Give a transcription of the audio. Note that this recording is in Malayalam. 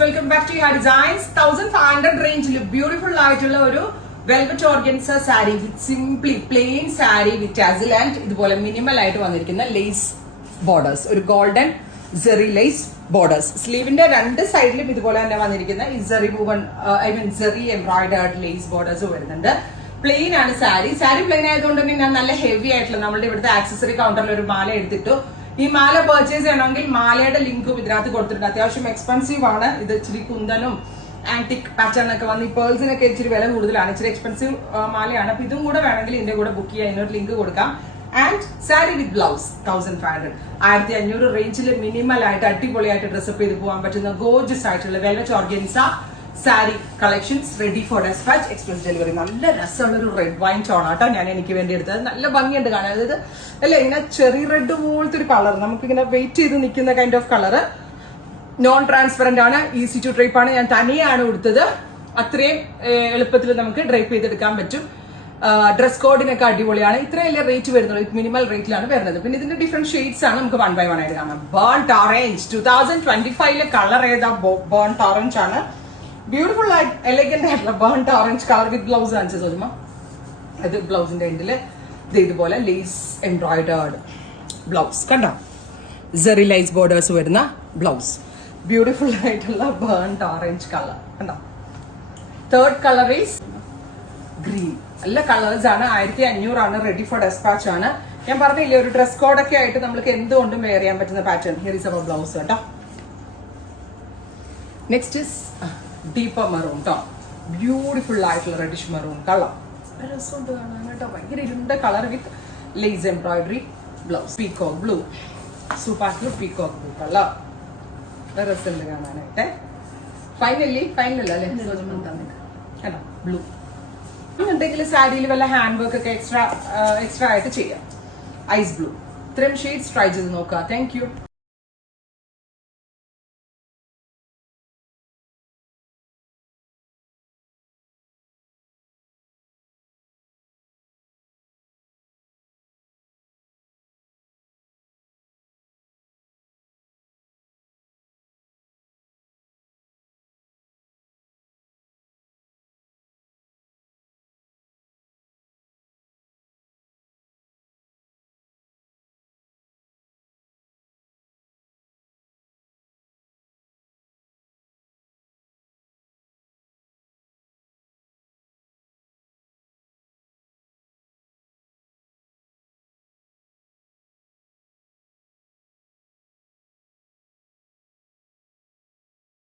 Welcome back to your designs. 1500 റേഞ്ചിൽ ബ്യൂട്ടിഫുൾ ആയിട്ടുള്ള ഒരു velvet organza sari with simply plain sari with tassel and ഇതുപോലെ മിനിമൽ ആയിട്ട് വന്നിരിക്കുന്ന ലേസ് ബോർഡേഴ്സ്, ഒരു ഗോൾഡൻ ജെറി ലേസ് ബോർഡേഴ്സ്. സ്ലീവിന്റെ രണ്ട് സൈഡിലും ഇതുപോലെ തന്നെ വന്നിരിക്കുന്ന ഈ zari woven zari embroidered lace borders വരുന്നുണ്ട്. പ്ലെയിൻ ആണ് സാരി. സാരി പ്ലെയിൻ ആയതുകൊണ്ട് തന്നെ ഞാൻ നല്ല ഹെവി ആയിട്ടുള്ള നമ്മുടെ ഇവിടുത്തെ ആക്സസറി കൗണ്ടറിൽ ഒരു മാല എടുത്തിട്ടു. ഈ മാല പർച്ചേസ് ചെയ്യണമെങ്കിൽ മാലയുടെ ലിങ്കും ഇതിനകത്ത് കൊടുത്തിട്ടുണ്ട്. അത്യാവശ്യം എക്സ്പെൻസീവ് ആണ്. ഇത് ഇച്ചിരി കുന്തനും ആന്റിക് പാറ്റേൺ ഒക്കെ വന്ന് ഈ പേൾസിനൊക്കെ ഇച്ചിരി വില കൂടുതലാണ്. ഇച്ചിരി എക്സ്പെൻസീവ് മാലയാണ്. അപ്പൊ ഇതും കൂടെ വേണമെങ്കിൽ ഇതിന്റെ കൂടെ ബുക്ക് ചെയ്യാൻ ഇതിനൊരു ലിങ്ക് കൊടുക്കാം. ആൻഡ് സാരി വിത്ത് ബ്ലൗസ് 1500 1500 റേഞ്ചിൽ മിനിമൽ ആയിട്ട് അടിപൊളിയായിട്ട് ഡ്രസ്സപ്പ് ചെയ്ത് പോകാൻ പറ്റുന്ന ഗോർജസ് ആയിട്ടുള്ള velvet organza sari collections ready for dispatch, express delivery. നല്ല രസമുള്ള ഒരു റെഡ് വൈൻ ടോൺ ആട്ടോ ഞാൻ എനിക്ക് വേണ്ടി എടുത്തത്. നല്ല ഭംഗിയുണ്ട് കാണാൻ. അതായത് അല്ലെ ഇങ്ങനെ ചെറി റെഡ് പോലത്തെ ഒരു കളർ, നമുക്കിങ്ങനെ വെയിറ്റ് ചെയ്ത് നിൽക്കുന്ന kind of colour. Non transparent ആണ്, ഈസി ടു ഡ്രൈപ്പ് ആണ്. ഞാൻ തനിയാണ് കൊടുത്തത്. അത്രയും എളുപ്പത്തിൽ നമുക്ക് ഡ്രൈപ്പ് ചെയ്തെടുക്കാൻ പറ്റും. ഡ്രസ് കോഡിനൊക്കെ അടിപൊളിയാണ്. ഇത്രയല്ലേ റേറ്റ് വരുന്നുള്ളൂ. മിനിമൽ റേറ്റിലാണ് വരുന്നത്. പിന്നെ ഇതിന്റെ ഡിഫറെന്റ് ഷെയ്ഡ്സ് ആണ്. നമുക്ക് 1 by 1 ആയിട്ട് കാണാം. ബേൺഡ് ഓറഞ്ച് 2025 കളർ ഏതാ? ബേൺഡ് ഓറഞ്ച് ആണ്. ബ്യൂട്ടിഫുൾ ആയിട്ട് എലഗന്റ് ആയിട്ടുള്ള burned orange colour with blouse കാണിച്ചു തോന്നുമ്പോ ഇത് ബ്ലൗസിന്റെ എൻഡില് ഇതുപോലെ ലേസ് എംബ്രോയിഡേർഡ് ബ്ലൗസ് കണ്ടോ, ജെറി ലൈസ് ബോർഡേഴ്സ് വരുന്ന ബ്ലൗസ്. ബ്യൂട്ടിഫുൾ ആയിട്ടുള്ള ബേൺഡ് ഓറഞ്ച് കളർ കണ്ടോ. Third colour is green. നല്ല കളേഴ്സ് ആണ്. 1500 ആണ്. റെഡി ഫോർ ഡെസ്പാച്ച് ആണ്. ഞാൻ പറഞ്ഞില്ലേ ഒരു ഡ്രസ് കോഡൊക്കെ ആയിട്ട് നമുക്ക് എന്തുകൊണ്ടും വെയർ ചെയ്യാൻ പറ്റുന്ന pattern. Here is our blouse കേട്ടോ. നെക്സ്റ്റ് ഇസ് ഡീപ്പർ മെറൂൺ കേട്ടോ. ബ്യൂട്ടിഫുൾ ആയിട്ടുള്ള റെഡിഷ് മെറൂൺ കളർ. രസമുണ്ട് കാണാൻ കേട്ടോ. ഭയങ്കര ഇരുണ്ട colour with lace embroidery blouse. Peacock blue, super peacock blue colour. രസമുണ്ട് കാണാനായിട്ട്. ഫൈനലി അല്ലേ കേട്ടോ ബ്ലൂ. ഉണ്ടെങ്കിൽ സാരിയിൽ വല്ല ഹാൻഡ് വർക്ക് ഒക്കെ എക്സ്ട്രാ ആയിട്ട് ചെയ്യാം. Ice blue. ഇത്രയും ഷെയ്ഡ്സ് ട്രൈ ചെയ്ത് നോക്കുക. Thank U.